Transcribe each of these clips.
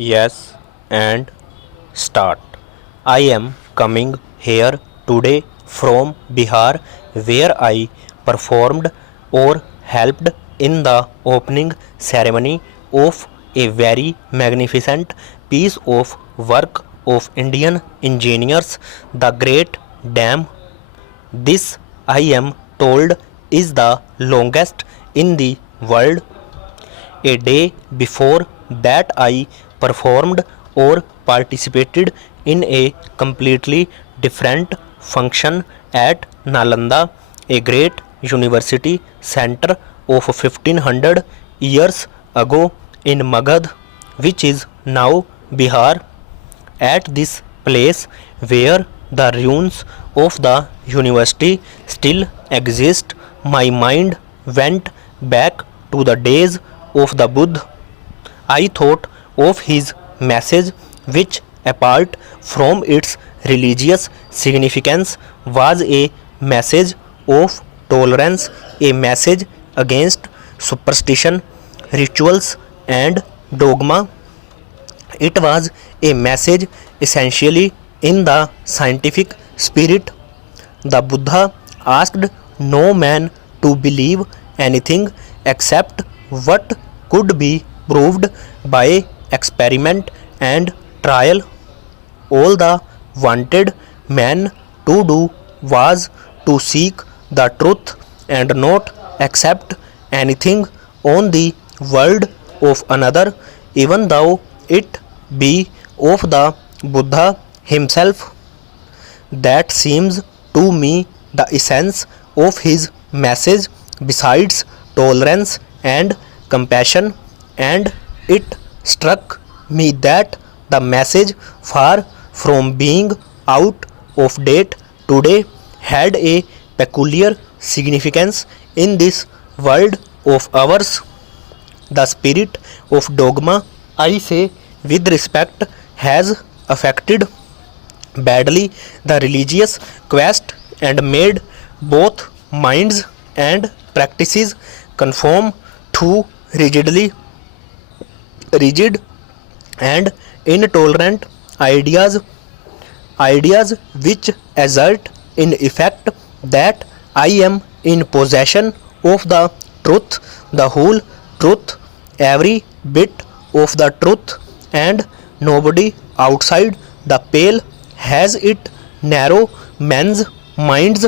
Yes, and start. I am coming here today from Bihar, where I performed or helped in the opening ceremony of a very magnificent piece of work of Indian engineers, the Great Dam. This, I am told, is the longest in the world. A day before that, I performed or participated in a completely different function at Nalanda, a great university center of 1500 years ago in Magad, which is now Bihar. At this place where the ruins of the university still exist, my mind went back to the days of the Buddha. I thought of his message, which, apart from its religious significance, was a message of tolerance, a message against superstition, rituals, and dogma. It was a message essentially in the scientific spirit. The Buddha asked no man to believe anything except what could be proved by experiment and trial. All the wanted man to do was to seek the truth and not accept anything on the word of another, even though it be of the Buddha himself. That seems to me the essence of his message, besides tolerance and compassion, and it struck me that the message, far from being out of date today, had a peculiar significance in this world of ours. The spirit of dogma, I say with respect, has affected badly the religious quest and made both minds and practices conform to rigid and intolerant ideas which assert in effect that I am in possession of the truth, the whole truth, every bit of the truth, and nobody outside the pale has it. Narrow men's minds,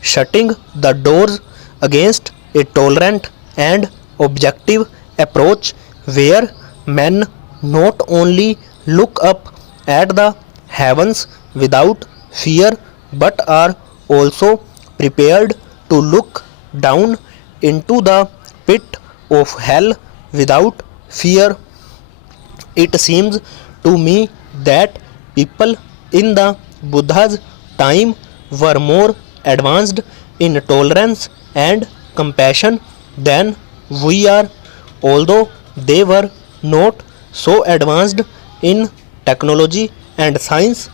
shutting the doors against a tolerant and objective approach where men not only look up at the heavens without fear but are also prepared to look down into the pit of hell without fear. It seems to me that people in the Buddha's time were more advanced in tolerance and compassion than we are, although they were not so advanced in technology and science.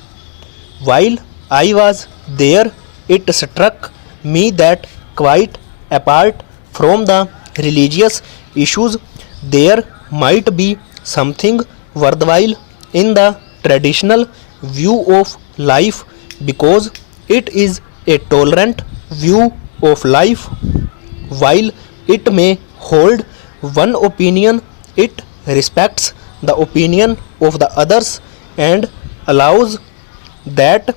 While I was there, it struck me that, quite apart from the religious issues, there might be something worthwhile in the traditional view of life, because it is a tolerant view of life. While it may hold one opinion, it respects the opinion of the others and allows that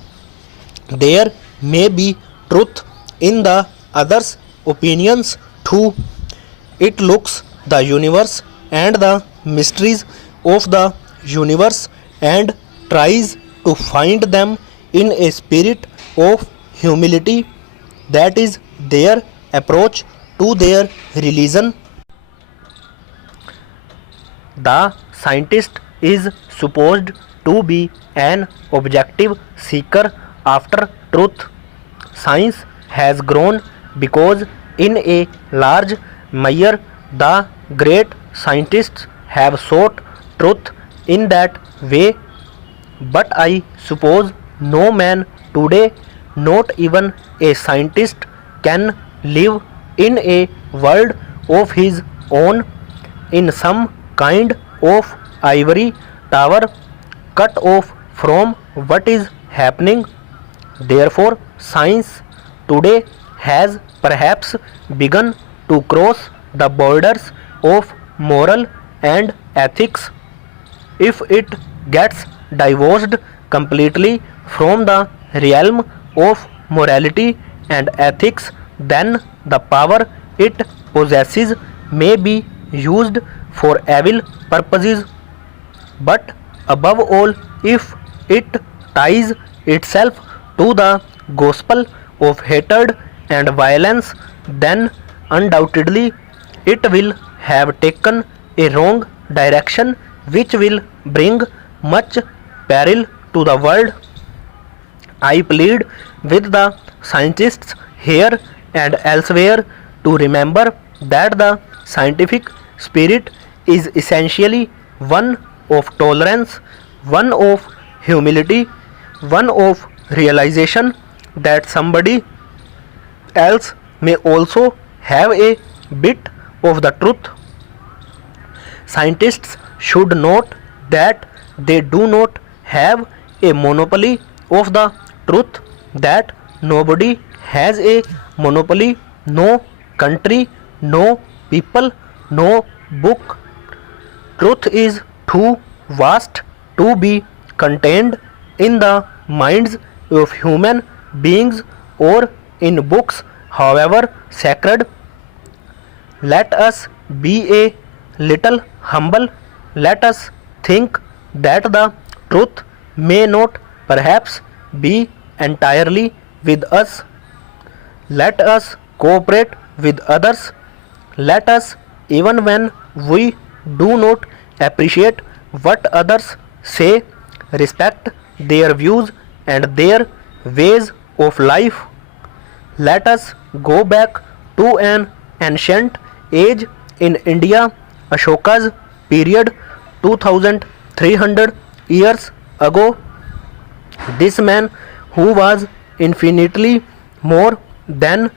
there may be truth in the others' opinions too. It looks the universe and the mysteries of the universe and tries to find them in a spirit of humility. That is their approach to their religion. The scientist is supposed to be an objective seeker after truth. Science has grown because, in a large measure, the great scientists have sought truth in that way. But I suppose no man today, not even a scientist, can live in a world of his own in some kind of ivory tower cut off from what is happening. Therefore, science today has perhaps begun to cross the borders of moral and ethics. If it gets divorced completely from the realm of morality and ethics, then the power it possesses may be used for evil purposes. But above all, if it ties itself to the gospel of hatred and violence, then undoubtedly it will have taken a wrong direction which will bring much peril to the world. I plead with the scientists here and elsewhere to remember that the scientific spirit is essentially one of tolerance, one of humility, one of realization that somebody else may also have a bit of the truth. Scientists should note that they do not have a monopoly of the truth, that nobody has a monopoly, no country, no people, no book. Truth is too vast to be contained in the minds of human beings or in books, however sacred. Let us be a little humble. Let us think that the truth may not perhaps be entirely with us. Let us cooperate with others. Let us, even when we do not appreciate what others say, respect their views and their ways of life. Let us go back to an ancient age in India, Ashoka's period 2300 years ago. This man, who was infinitely more than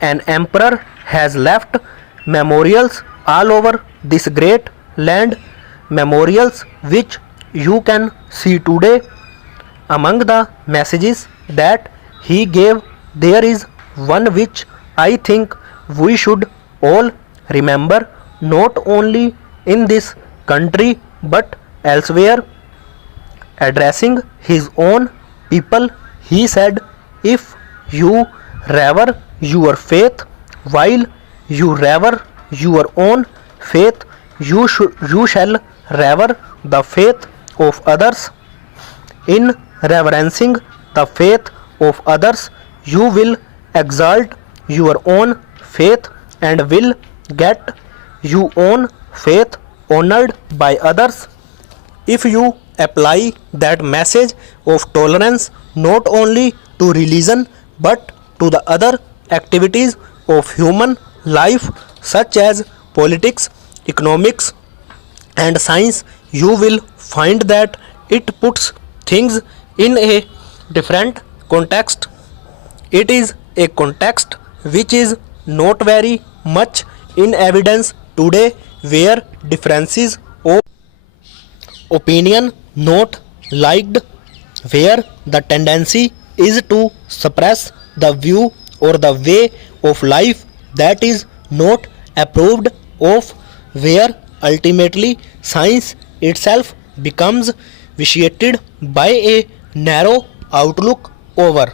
an emperor, has left memorials all over this great land, memorials which you can see today. Among the messages that he gave, there is one which I think we should all remember, not only in this country but elsewhere. Addressing his own people, he said, "If you rever your faith, while you rever your own faith, you shall rever the faith of others. In reverencing the faith of others, you will exalt your own faith and will get your own faith honored by others. If you apply that message of tolerance not only to religion but to the other activities of human life, such as politics, economics, and science, you will find that it puts things in a different context. It is a context which is not very much in evidence today, where differences of opinion not liked, where the tendency is to suppress the view or the way of life that is not approved of, where ultimately science itself becomes vitiated by a narrow outlook over